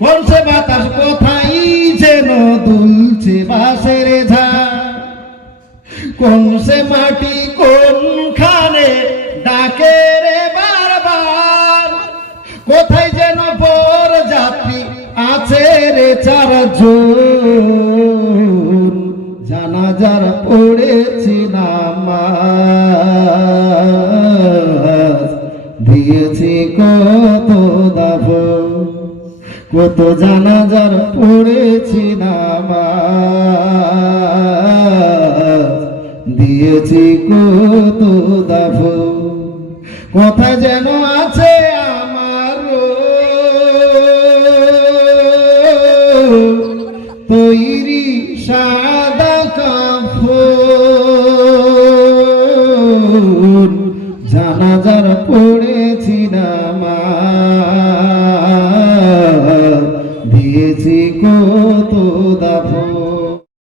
কোন সে বাতাস কোথায় যেন দুলছে বাঁশের ঝাড়, কোন সে মাটি কোনখানে ডাকে রে বারবার, কোথায় যেন বর যাত্রী আছে রে চারজন, জানাজার পড়েছি নামাজ, দিয়েছি কত দাফন, কত জানাজার পড়েছি নামাজ, দিয়েছি কত দাফন। কোথায় যেন আছে আমার তৈরি সাদা কাফন, জানাজার পড়েছি নামাজ, দিয়েছি